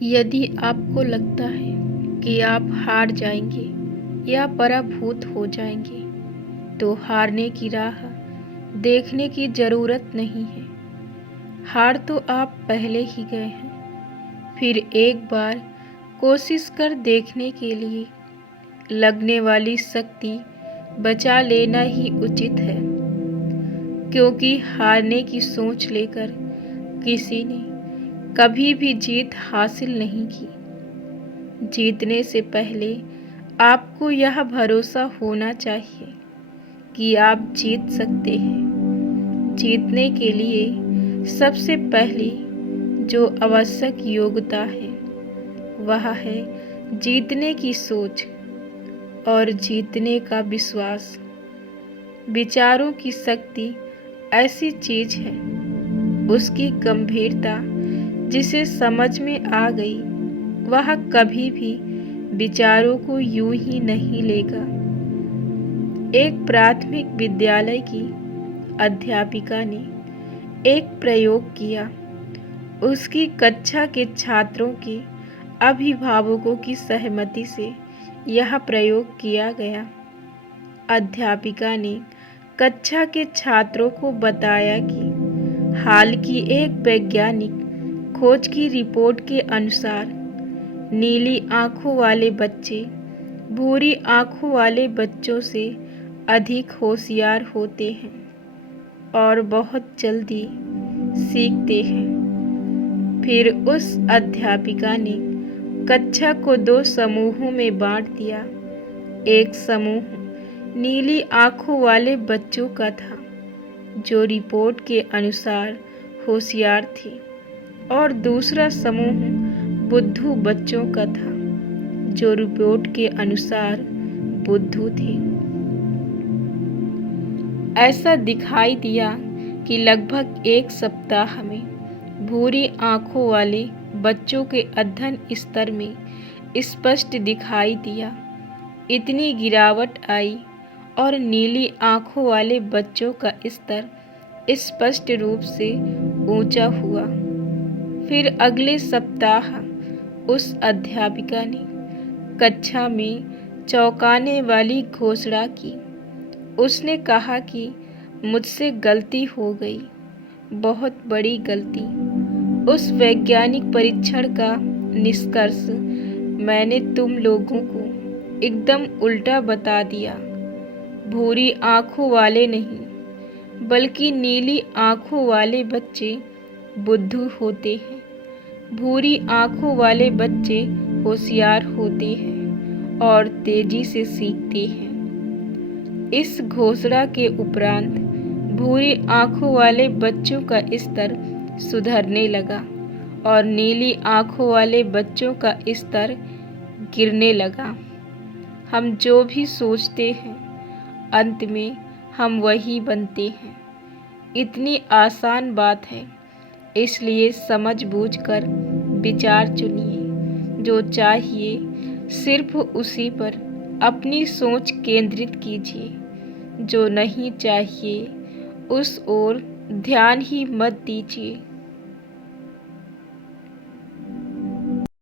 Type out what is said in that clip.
यदि आपको लगता है कि आप हार जाएंगे या पराभूत हो जाएंगे, तो हारने की राह देखने की ज़रूरत नहीं है। हार तो आप पहले ही गए हैं। फिर एक बार कोशिश कर देखने के लिए लगने वाली शक्ति बचा लेना ही उचित है, क्योंकि हारने की सोच लेकर किसी ने कभी भी जीत हासिल नहीं की। जीतने से पहले आपको यह भरोसा होना चाहिए कि आप जीत सकते हैं। जीतने के लिए सबसे पहली जो आवश्यक योग्यता है वह है जीतने की सोच और जीतने का विश्वास। विचारों की शक्ति ऐसी चीज है, उसकी गंभीरता जिसे समझ में आ गई वह कभी भी विचारों को यूं ही नहीं लेगा। एक प्राथमिक विद्यालय की अध्यापिका ने एक प्रयोग किया। उसकी कक्षा के छात्रों के अभिभावकों की सहमति से यह प्रयोग किया गया। अध्यापिका ने कक्षा के छात्रों को बताया कि हाल की एक वैज्ञानिक खोज की रिपोर्ट के अनुसार नीली आंखों वाले बच्चे भूरी आंखों वाले बच्चों से अधिक होशियार होते हैं और बहुत जल्दी सीखते हैं। फिर उस अध्यापिका ने कक्षा को 2 समूहों में बांट दिया। एक समूह नीली आंखों वाले बच्चों का था, जो रिपोर्ट के अनुसार होशियार थे, और दूसरा समूह बुद्धू बच्चों का था, जो रिपोर्ट के अनुसार बुद्धू थे। ऐसा दिखाई दिया कि लगभग 1 सप्ताह में भूरी आंखों वाले बच्चों के अध्ययन स्तर में स्पष्ट दिखाई दिया। इतनी गिरावट आई और नीली आंखों वाले बच्चों का स्तर स्पष्ट रूप से ऊंचा हुआ। फिर अगले सप्ताह उस अध्यापिका ने कक्षा में चौंकाने वाली घोषणा की। उसने कहा कि मुझसे गलती हो गई, बहुत बड़ी गलती। उस वैज्ञानिक परीक्षण का निष्कर्ष मैंने तुम लोगों को एकदम उल्टा बता दिया। भूरी आंखों वाले नहीं, बल्कि नीली आंखों वाले बच्चे बुद्धू होते हैं। भूरी आंखों वाले बच्चे होशियार होते हैं और तेजी से सीखते हैं। इस घोषणा के उपरांत भूरी आंखों वाले बच्चों का स्तर सुधरने लगा और नीली आंखों वाले बच्चों का स्तर गिरने लगा। हम जो भी सोचते हैं, अंत में हम वही बनते हैं। इतनी आसान बात है, इसलिए समझबूझकर विचार चुनिए। जो चाहिए सिर्फ उसी पर अपनी सोच केंद्रित कीजिए। जो नहीं चाहिए उस ओर ध्यान ही मत दीजिए।